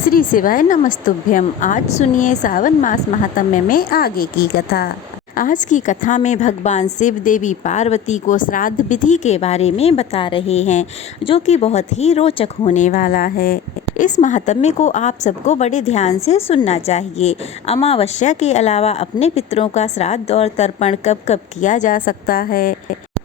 श्री शिवाय नमस्तुभ्यम। आज सुनिए सावन मास महात्म्य में आगे की कथा। आज की कथा में भगवान शिव देवी पार्वती को श्राद्ध विधि के बारे में बता रहे हैं, जो कि बहुत ही रोचक होने वाला है। इस महात्म्य को आप सबको बड़े ध्यान से सुनना चाहिए। अमावस्या के अलावा अपने पितरों का श्राद्ध और तर्पण कब कब किया जा सकता है,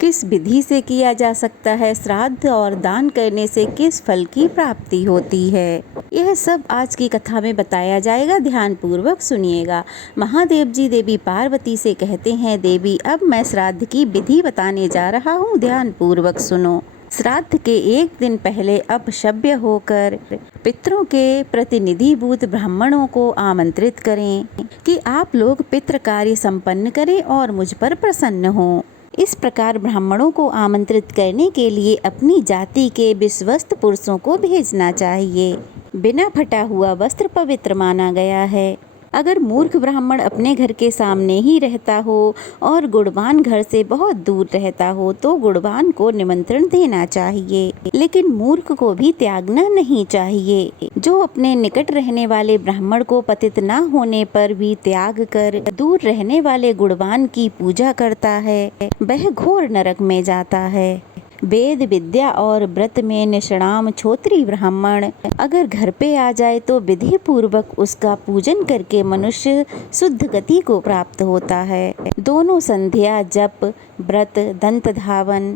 किस विधि से किया जा सकता है, श्राद्ध और दान करने से किस फल की प्राप्ति होती है, यह सब आज की कथा में बताया जाएगा। ध्यान पूर्वक सुनिएगा। महादेव जी देवी पार्वती से कहते हैं, देवी अब मैं श्राद्ध की विधि बताने जा रहा हूँ, ध्यान पूर्वक सुनो। श्राद्ध के एक दिन पहले अपशव्य होकर पितरों के प्रतिनिधिभूत ब्राह्मणों को आमंत्रित करें कि आप लोग पितृ कार्य संपन्न करें और मुझ पर प्रसन्न हों। इस प्रकार ब्राह्मणों को आमंत्रित करने के लिए अपनी जाति के विश्वस्त पुरुषों को भेजना चाहिए। बिना फटा हुआ वस्त्र पवित्र माना गया है। अगर मूर्ख ब्राह्मण अपने घर के सामने ही रहता हो और गुणवान घर से बहुत दूर रहता हो तो गुणवान को निमंत्रण देना चाहिए, लेकिन मूर्ख को भी त्यागना नहीं चाहिए। जो अपने निकट रहने वाले ब्राह्मण को पतित न होने पर भी त्याग कर दूर रहने वाले गुणवान की पूजा करता है, वह घोर नरक में जाता है। वेद विद्या और व्रत में निष्णाम क्षोत्री ब्राह्मण अगर घर पे आ जाए तो विधि पूर्वक उसका पूजन करके मनुष्य शुद्ध गति को प्राप्त होता है। दोनों संध्या, जप, व्रत, दंत धावन,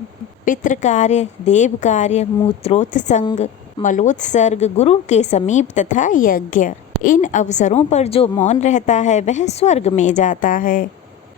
पितृ कार्य, देव कार्य, मूत्रोत्संग, मलोत्सर्ग, गुरु के समीप तथा यज्ञ, इन अवसरों पर जो मौन रहता है वह स्वर्ग में जाता है।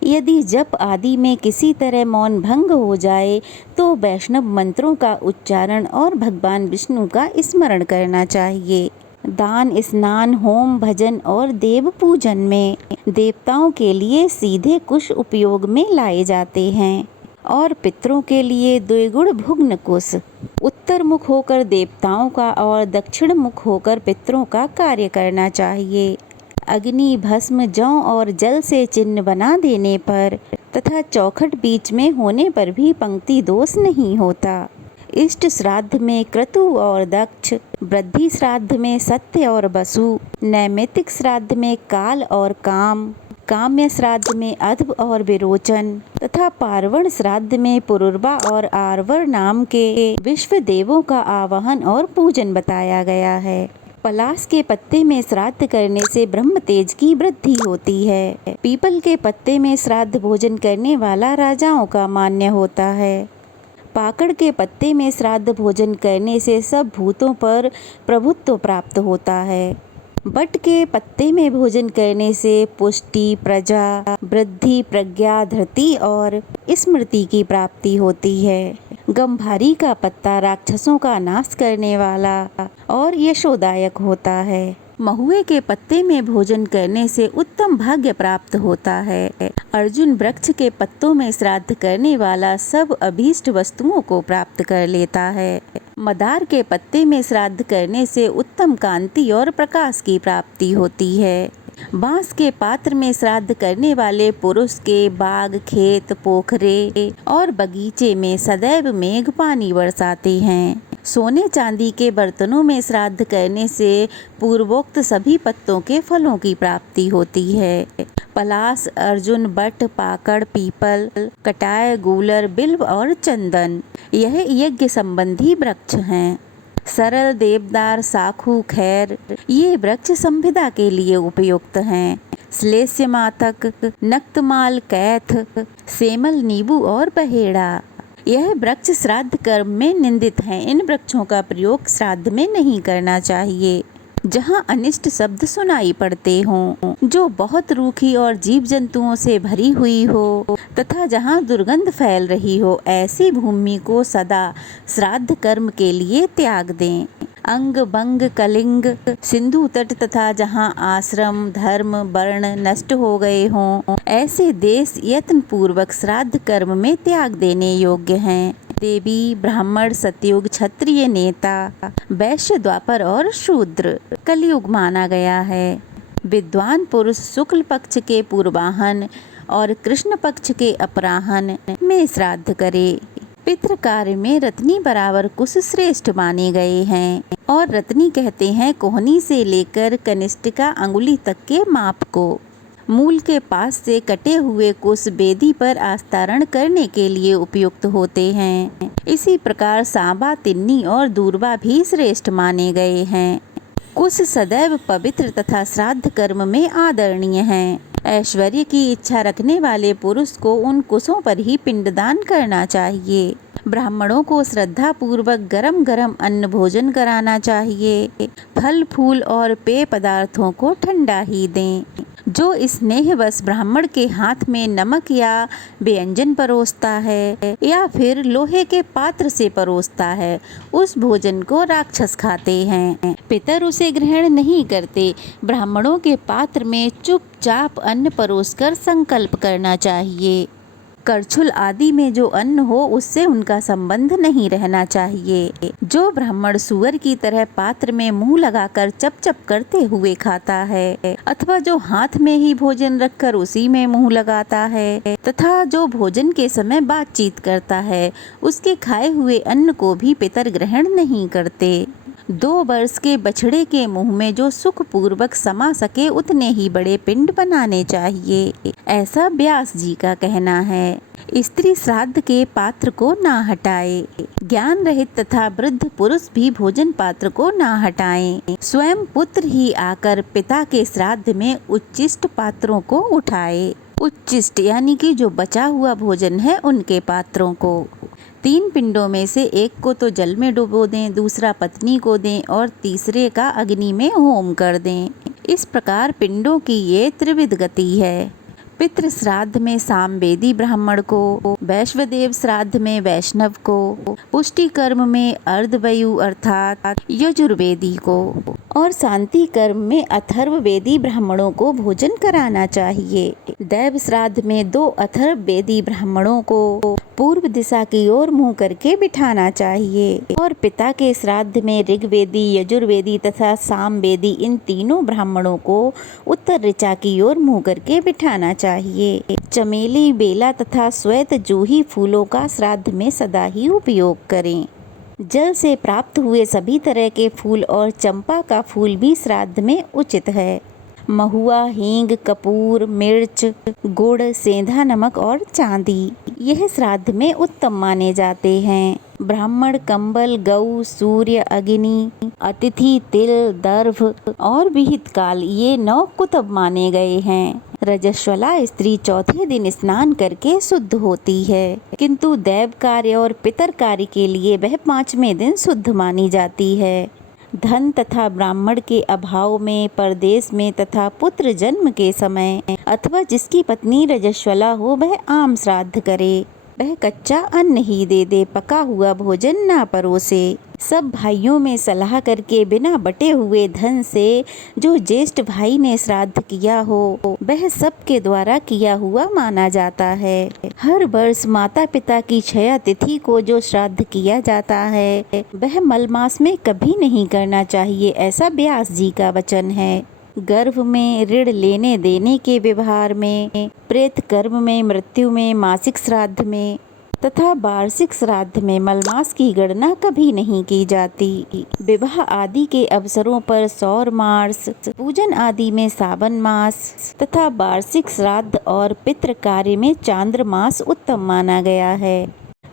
यदि जप आदि में किसी तरह मौन भंग हो जाए तो वैष्णव मंत्रों का उच्चारण और भगवान विष्णु का स्मरण करना चाहिए। दान, स्नान, होम, भजन और देव पूजन में देवताओं के लिए सीधे कुश उपयोग में लाए जाते हैं और पितरों के लिए द्विगुण भुग्न कुश, उत्तर मुख होकर देवताओं का और दक्षिण मुख होकर पितरों का कार्य करना चाहिए। अग्नि, भस्म, जौ और जल से चिन्ह बना देने पर तथा चौखट बीच में होने पर भी पंक्ति दोष नहीं होता। इष्ट श्राद्ध में क्रतु और दक्ष, वृद्धि श्राद्ध में सत्य और वसु, नैमित्तिक श्राद्ध में काल और काम, काम्य श्राद्ध में अध्व और विरोचन तथा पार्वण श्राद्ध में पुरुरवा और आरवर नाम के विश्व देवों का आवाहन और पूजन बताया गया है। पलाश के पत्ते में श्राद्ध करने से ब्रह्म तेज की वृद्धि होती है। पीपल के पत्ते में श्राद्ध भोजन करने वाला राजाओं का मान्य होता है। पाकड़ के पत्ते में श्राद्ध भोजन करने से सब भूतों पर प्रभुत्व प्राप्त होता है। बट के पत्ते में भोजन करने से पुष्टि, प्रजा, वृद्धि, प्रज्ञा, धृति और स्मृति की प्राप्ति होती है। गंभारी का पत्ता राक्षसों का नाश करने वाला और यशोदायक होता है। महुए के पत्ते में भोजन करने से उत्तम भाग्य प्राप्त होता है। अर्जुन वृक्ष के पत्तों में श्राद्ध करने वाला सब अभीष्ट वस्तुओं को प्राप्त कर लेता है। मदार के पत्ते में श्राद्ध करने से उत्तम कांति और प्रकाश की प्राप्ति होती है। बांस के पात्र में श्राद्ध करने वाले पुरुष के बाग, खेत, पोखरे और बगीचे में सदैव मेघ पानी बरसाते हैं। सोने चांदी के बर्तनों में श्राद्ध करने से पूर्वोक्त सभी पत्तों के फलों की प्राप्ति होती है। पलाश, अर्जुन, बट, पाकड़, पीपल, कटाय, गूलर, बिल्व और चंदन यह यज्ञ संबंधी वृक्ष हैं। सरल, देवदार, साखू, खैर ये वृक्ष संविदा के लिए उपयुक्त हैं। श्लेष्य, मातक, नक्तमाल, कैथ, सेमल, नींबू और बहेड़ा यह वृक्ष श्राद्ध कर्म में निंदित हैं। इन वृक्षों का प्रयोग श्राद्ध में नहीं करना चाहिए। जहाँ अनिष्ट शब्द सुनाई पड़ते हों, जो बहुत रूखी और जीव जंतुओं से भरी हुई हो तथा जहाँ दुर्गंध फैल रही हो, ऐसी भूमि को सदा श्राद्ध कर्म के लिए त्याग दें। अंग, बंग, कलिंग, सिंधु तट तथा जहाँ आश्रम, धर्म, वर्ण नष्ट हो गए हों, ऐसे देश यत्न पूर्वक श्राद्ध कर्म में त्याग देने योग्य हैं। देवी, ब्राह्मण, सतयुग, क्षत्रिय, नेता, वैश्य, द्वापर और शूद्र कलयुग माना गया है। विद्वान पुरुष शुक्ल पक्ष के पूर्वाहन और कृष्ण पक्ष के अपराहन में श्राद्ध करे। पितृ कार्य में रत्नी बराबर कुश श्रेष्ठ माने गए हैं और रत्नी कहते हैं कोहनी से लेकर कनिष्ठिका अंगुली तक के माप को। मूल के पास से कटे हुए कुश बेदी पर आस्तरण करने के लिए उपयुक्त होते हैं। इसी प्रकार सांबा, तिन्नी और दूर्वा भी श्रेष्ठ माने गए हैं। कुश सदैव पवित्र तथा श्राद्ध कर्म में आदरणीय हैं। ऐश्वर्य की इच्छा रखने वाले पुरुष को उन कुशों पर ही पिंडदान करना चाहिए। ब्राह्मणों को श्रद्धा पूर्वक गरम गरम अन्न भोजन कराना चाहिए। फल फूल और पेय पदार्थों को ठंडा ही दें। जो स्नेहवश ब्राह्मण के हाथ में नमक या व्यंजन परोसता है या फिर लोहे के पात्र से परोसता है, उस भोजन को राक्षस खाते हैं। पितर उसे ग्रहण नहीं करते। ब्राह्मणों के पात्र में चुपचाप अन्न परोसकर संकल्प करना चाहिए। करछुल आदि में जो अन्न हो उससे उनका संबंध नहीं रहना चाहिए। जो ब्राह्मण सुअर की तरह पात्र में मुंह लगाकर चप चप करते हुए खाता है अथवा जो हाथ में ही भोजन रखकर उसी में मुंह लगाता है तथा जो भोजन के समय बातचीत करता है, उसके खाए हुए अन्न को भी पितर ग्रहण नहीं करते। 2 वर्ष के बछड़े के मुंह में जो सुख पूर्वक समा सके उतने ही बड़े पिंड बनाने चाहिए, ऐसा व्यास जी का कहना है। स्त्री श्राद्ध के पात्र को ना हटाए। ज्ञान रहित तथा वृद्ध पुरुष भी भोजन पात्र को ना हटाएं। स्वयं पुत्र ही आकर पिता के श्राद्ध में उच्चिष्ट पात्रों को उठाए। उच्चिष्ट यानी कि जो बचा हुआ भोजन है उनके पात्रों को। 3 पिंडों में से एक को तो जल में डुबो दें, दूसरा पत्नी को दें और तीसरे का अग्नि में होम कर दें। इस प्रकार पिंडों की ये त्रिविध गति है। पितृ श्राद्ध में सामवेदी ब्राह्मण को, वैश्वदेव श्राद्ध में वैष्णव को, पुष्टि कर्म में अर्धवयु अर्थात यजुर्वेदी को और शांति कर्म में अथर्ववेदी ब्राह्मणों को भोजन कराना चाहिए। दैव श्राद्ध में 2 अथर्ववेदी ब्राह्मणों को पूर्व दिशा की ओर मुंह करके बिठाना चाहिए और पिता के श्राद्ध में ऋग्वेदी, यजुर्वेदी तथा सामवेदी इन तीनों ब्राह्मणों को उत्तर ऋचा की ओर मुंह करके बिठाना चाहिए। चमेली, बेला तथा श्वेत जूही फूलों का श्राद्ध में सदा ही उपयोग करें। जल से प्राप्त हुए सभी तरह के फूल और चंपा का फूल भी श्राद्ध में उचित है। महुआ, हींग, कपूर, मिर्च, गुड़, सेंधा नमक और चांदी यह श्राद्ध में उत्तम माने जाते हैं। ब्राह्मण, कंबल, गऊ, सूर्य, अग्नि, अतिथि, तिल, दर्भ और विहित काल ये 9 कुतुब माने गए हैं। रजस्वला स्त्री चौथे दिन स्नान करके शुद्ध होती है, किंतु दैव कार्य और पितर कार्य के लिए वह 5वें दिन शुद्ध मानी जाती है। धन तथा ब्राह्मण के अभाव में, परदेश में तथा पुत्र जन्म के समय अथवा जिसकी पत्नी रजस्वला हो वह आम श्राद्ध करे। वह कच्चा अन्न ही दे दे, पका हुआ भोजन ना परोसे। सब भाइयों में सलाह करके बिना बटे हुए धन से जो ज्येष्ठ भाई ने श्राद्ध किया हो वह सबके द्वारा किया हुआ माना जाता है। हर वर्ष माता पिता की क्षया तिथि को जो श्राद्ध किया जाता है वह मलमास में कभी नहीं करना चाहिए, ऐसा व्यास जी का वचन है। गर्भ में, ऋण लेने देने के व्यवहार में, प्रेत कर्म में, मृत्यु में, मासिक श्राद्ध में तथा वार्षिक श्राद्ध में मलमास की गणना कभी नहीं की जाती। विवाह आदि के अवसरों पर सौर मास, पूजन आदि में सावन मास तथा वार्षिक श्राद्ध और पितृ कार्य में चांद्र मास उत्तम माना गया है।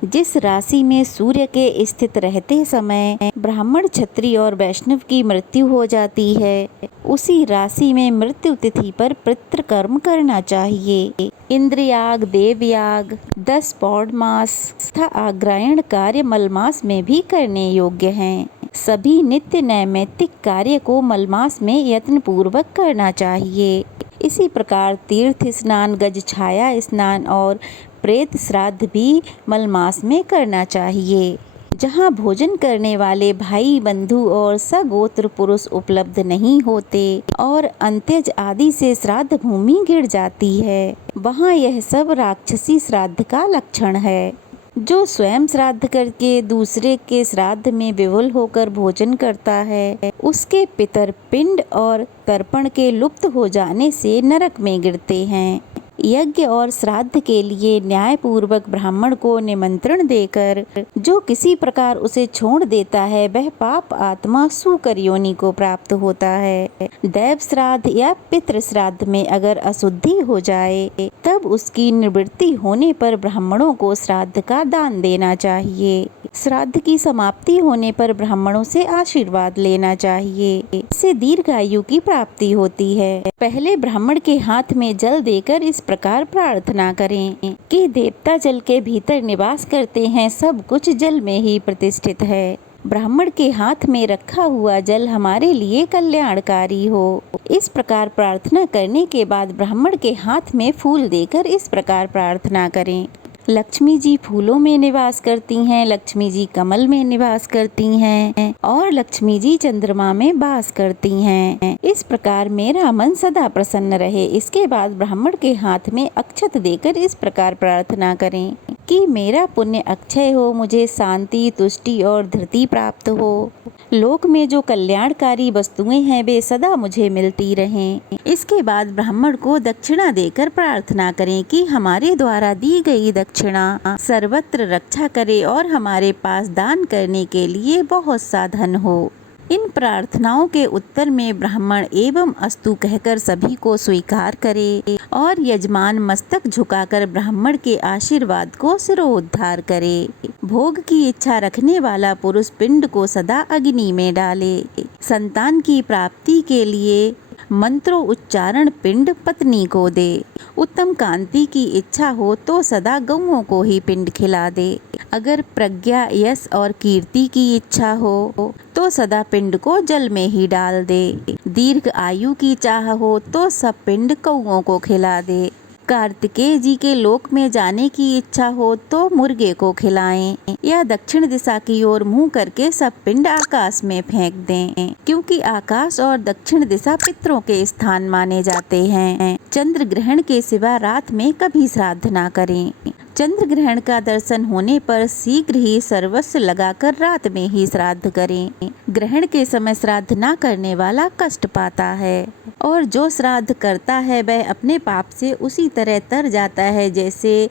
जिस राशि में सूर्य के स्थित रहते समय ब्राह्मण, क्षत्रिय और वैष्णव की मृत्यु हो जाती है, उसी राशि में मृत्यु तिथि पर पितृकर्म करना चाहिए। इंद्रयाग, देवयाग, 10 पौष मास तथा आग्रायण कार्य मलमास में भी करने योग्य हैं। सभी नित्य नैमित्तिक कार्य को मलमास में यत्न पूर्वक करना चाहिए। इसी प्रकार तीर्थ स्नान, गज छाया स्नान और प्रेत श्राद्ध भी मलमास में करना चाहिए। जहाँ भोजन करने वाले भाई, बंधु और सगोत्र पुरुष उपलब्ध नहीं होते और अंत्यज आदि से श्राद्ध भूमि गिर जाती है, वहाँ यह सब राक्षसी श्राद्ध का लक्षण है। जो स्वयं श्राद्ध करके दूसरे के श्राद्ध में विवल होकर भोजन करता है, उसके पितर पिंड और तर्पण के लुप्त हो जाने से नरक में गिरते हैं। यज्ञ और श्राद्ध के लिए न्यायपूर्वक ब्राह्मण को निमंत्रण देकर जो किसी प्रकार उसे छोड़ देता है वह पाप आत्मा सूकर योनि को प्राप्त होता है। दैव श्राद्ध या पितृ श्राद्ध में अगर अशुद्धि हो जाए तब उसकी निवृत्ति होने पर ब्राह्मणों को श्राद्ध का दान देना चाहिए। श्राद्ध की समाप्ति होने पर ब्राह्मणों से आशीर्वाद लेना चाहिए। इससे दीर्घायु की प्राप्ति होती है। पहले ब्राह्मण के हाथ में जल देकर इस प्रकार प्रार्थना करें कि देवता जल के भीतर निवास करते हैं, सब कुछ जल में ही प्रतिष्ठित है। ब्राह्मण के हाथ में रखा हुआ जल हमारे लिए कल्याणकारी हो। इस प्रकार प्रार्थना करने के बाद ब्राह्मण के हाथ में फूल देकर इस प्रकार प्रार्थना करें। लक्ष्मी जी फूलों में निवास करती हैं, लक्ष्मी जी कमल में निवास करती हैं और लक्ष्मी जी चंद्रमा में वास करती हैं। इस प्रकार मेरा मन सदा प्रसन्न रहे। इसके बाद ब्राह्मण के हाथ में अक्षत देकर इस प्रकार प्रार्थना करें कि मेरा पुण्य अक्षय हो, मुझे शांति, तुष्टि और धृति प्राप्त हो। लोक में जो कल्याणकारी वस्तुएं हैं वे सदा मुझे मिलती रहें। इसके बाद ब्राह्मण को दक्षिणा देकर प्रार्थना करें कि हमारे द्वारा दी गई दक्षिणा सर्वत्र रक्षा करे और हमारे पास दान करने के लिए बहुत सा धन हो। इन प्रार्थनाओं के उत्तर में ब्राह्मण एवं अस्तु कहकर सभी को स्वीकार करे और यजमान मस्तक झुकाकर ब्राह्मण के आशीर्वाद को सिरोद्धार करे। भोग की इच्छा रखने वाला पुरुष पिंड को सदा अग्नि में डाले। संतान की प्राप्ति के लिए मंत्रों उच्चारण पिंड पत्नी को दे। उत्तम कांति की इच्छा हो तो सदा गौओं को ही पिंड खिला दे। अगर प्रज्ञा, यश और कीर्ति की इच्छा हो तो सदा पिंड को जल में ही डाल दे। दीर्घ आयु की चाह हो तो सब पिंड कौओं को खिला दे। कार्तिकेय जी के लोक में जाने की इच्छा हो तो मुर्गे को खिलाएं या दक्षिण दिशा की ओर मुंह करके सब पिंड आकाश में फेंक दें, क्योंकि आकाश और दक्षिण दिशा पितरों के स्थान माने जाते हैं। चंद्र ग्रहण के सिवा रात में कभी श्राद्ध ना करें। चंद्र ग्रहण का दर्शन होने पर शीघ्र ही सर्वस्व लगाकर रात में ही श्राद्ध करें। ग्रहण के समय श्राद्ध ना करने वाला कष्ट पाता है और जो श्राद्ध करता है वह अपने पाप से उसी तरह तर जाता है जैसे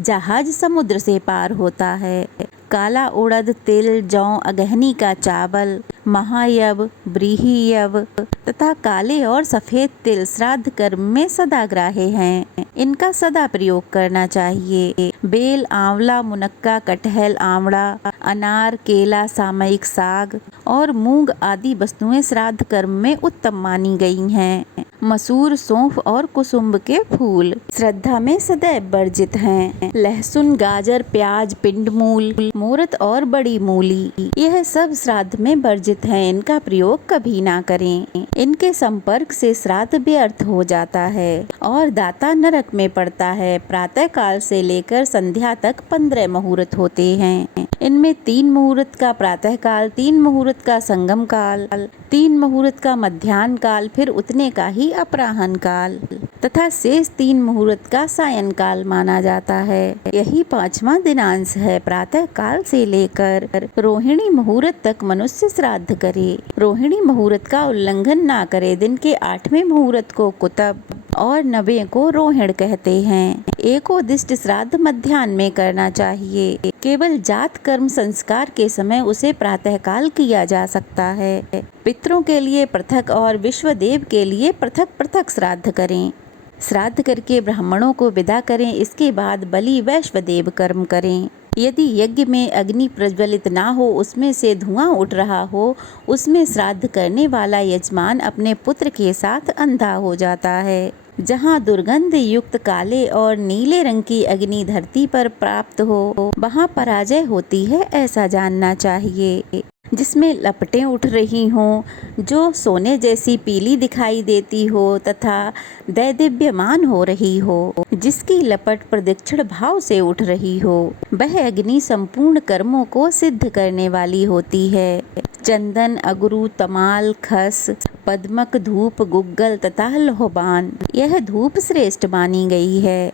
जहाज समुद्र से पार होता है। काला उड़द, तिल, जौ, अगहनी का चावल, महायव, ब्रीहीयव तथा काले और सफेद तिल श्राद्ध कर्म में सदाग्राही हैं। इनका सदा प्रयोग करना चाहिए। बेल, आंवला, मुनक्का, कटहल, आंवला, अनार, केला, सामयिक साग और मूंग आदि वस्तुएं श्राद्ध कर्म में उत्तम मानी गई हैं। मसूर, सौंफ और कुसुम्ब के फूल श्रद्धा में सदैव वर्जित हैं। लहसुन, गाजर, प्याज, पिंड मूल, मूरत और बड़ी मूली यह सब श्राद्ध में वर्जित हैं। इनका प्रयोग कभी ना करें। इनके संपर्क से श्राद्ध व्यर्थ हो जाता है और दाता नरक में पड़ता है। प्रातः काल से लेकर संध्या तक 15 मुहूर्त होते हैं। इनमें 3 मुहूर्त का प्रातः काल, 3 मुहूर्त का संगम काल, 3 मुहूर्त का मध्याह्न काल, फिर उतने का ही अपराह्न काल तथा शेष 3 मुहूर्त का सायं काल माना जाता है। यही 5वां दिनांश है। प्रातः काल से लेकर रोहिणी मुहूर्त तक मनुष्य श्राद्ध करे। रोहिणी मुहूर्त का उल्लंघन ना करे। दिन के 8वें मुहूर्त को कुतब और 9वें को रोहिण कहते हैं। एकोदिष्ट श्राद्ध मध्याह्न में करना चाहिए। केवल जात कर्म संस्कार के समय उसे प्रातः काल किया जा सकता है। पितरों के लिए पृथक और विश्वदेव के लिए पृथक पृथक श्राद्ध करें। श्राद्ध करके ब्राह्मणों को विदा करें। इसके बाद बलि वैश्वदेव कर्म करें। यदि यज्ञ में अग्नि प्रज्वलित ना हो, उसमें से धुआं उठ रहा हो, उसमें श्राद्ध करने वाला यजमान अपने पुत्र के साथ अंधा हो जाता है। जहाँ दुर्गंध युक्त काले और नीले रंग की अग्नि धरती पर प्राप्त हो, वहाँ पराजय होती है ऐसा जानना चाहिए। जिसमें लपटें उठ रही हों, जो सोने जैसी पीली दिखाई देती हो तथा दैदिव्यमान हो रही हो, जिसकी लपट प्रदक्षिण भाव से उठ रही हो, वह अग्नि संपूर्ण कर्मों को सिद्ध करने वाली होती है। चंदन, अगरू, तमाल, खस, पद्मक, धूप, गुग्गल तथा लोहबान यह धूप श्रेष्ठ मानी गई है।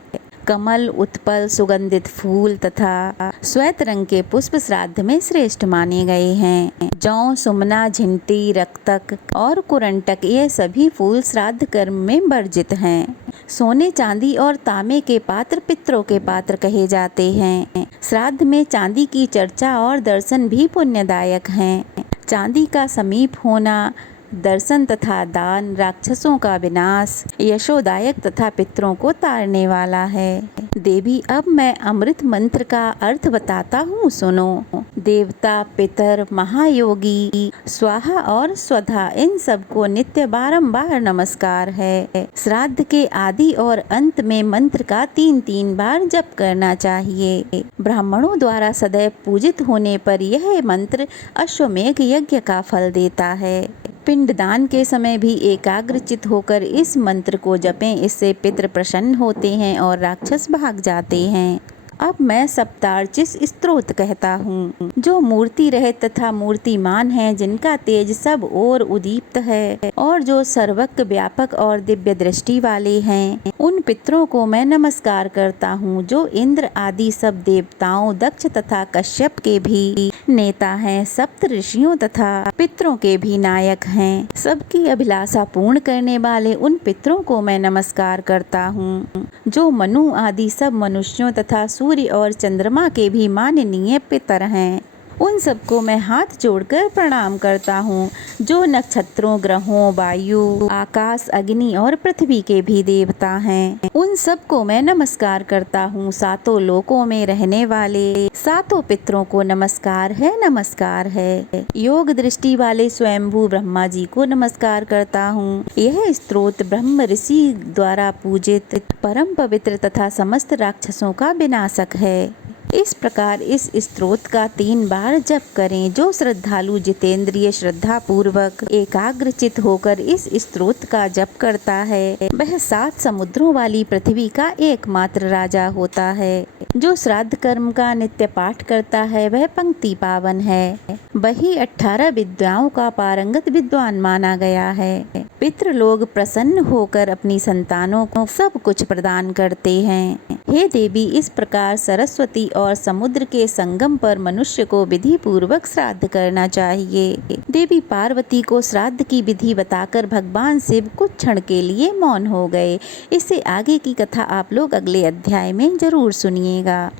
कमल, उत्पल, सुगंधित फूल तथा श्वेत रंग के पुष्प श्राद्ध में श्रेष्ठ माने गए हैं। जौ, सुमना, झिंटी, रक्तक और कुरंटक ये सभी फूल श्राद्ध कर्म में वर्जित हैं। सोने, चांदी और तांबे के पात्र पितरों के पात्र कहे जाते हैं। श्राद्ध में चांदी की चर्चा और दर्शन भी पुण्यदायक हैं। चांदी का समीप होना, दर्शन तथा दान राक्षसों का विनाश, यशोदायक तथा पितरों को तारने वाला है। देवी, अब मैं अमृत मंत्र का अर्थ बताता हूँ, सुनो। देवता, पितर, महायोगी, स्वाहा और स्वधा इन सबको नित्य बारंबार नमस्कार है। श्राद्ध के आदि और अंत में मंत्र का 3-3 बार जप करना चाहिए। ब्राह्मणों द्वारा सदैव पूजित होने पर यह मंत्र अश्वमेघ यज्ञ का फल देता है। पिंडदान के समय भी एकाग्रचित होकर इस मंत्र को जपें, इससे पितृ प्रसन्न होते हैं और राक्षस भाग जाते हैं। अब मैं सप्तार्चिस स्तोत्र कहता हूँ। जो मूर्ति रहित तथा मूर्तिमान हैं, जिनका तेज सब ओर उदीप्त है और जो सर्वज्ञ, व्यापक और दिव्य दृष्टि वाले हैं, उन पितरों को मैं नमस्कार करता हूँ। जो इंद्र आदि सब देवताओं, दक्ष तथा कश्यप के भी नेता हैं, सप्त ऋषियों तथा पितरों के भी नायक हैं, सबकी अभिलाषा पूर्ण करने वाले उन पितरों को मैं नमस्कार करता हूँ। जो मनु आदि सब मनुष्यों तथा सूर्य और चंद्रमा के भी माननीय पितर हैं, उन सबको मैं हाथ जोड़कर प्रणाम करता हूँ। जो नक्षत्रों, ग्रहों, वायु, आकाश, अग्नि और पृथ्वी के भी देवता हैं, उन सबको मैं नमस्कार करता हूँ। सातों लोकों में रहने वाले सातों पितरों को नमस्कार है, नमस्कार है। योग दृष्टि वाले स्वयंभू ब्रह्मा जी को नमस्कार करता हूँ। यह स्तोत्र ब्रह्म ऋषि द्वारा पूजित, परम पवित्र तथा समस्त राक्षसों का विनाशक है। इस प्रकार इस स्तोत्र का 3 बार जप करें। जो श्रद्धालु जितेंद्रिय श्रद्धा पूर्वक एकाग्रचित होकर इस स्तोत्र का जप करता है, वह 7 समुद्रों वाली पृथ्वी का एकमात्र राजा होता है। जो श्राद्ध कर्म का नित्य पाठ करता है, वह पंक्ति पावन है। वही 18 विद्याओं का पारंगत विद्वान माना गया है। पितृ लोग प्रसन्न होकर अपनी संतानों को सब कुछ प्रदान करते हैं। हे देवी, इस प्रकार सरस्वती और समुद्र के संगम पर मनुष्य को विधि पूर्वक श्राद्ध करना चाहिए। देवी पार्वती को श्राद्ध की विधि बताकर भगवान शिव कुछ क्षण के लिए मौन हो गए। इससे आगे की कथा आप लोग अगले अध्याय में जरूर सुनिएगा।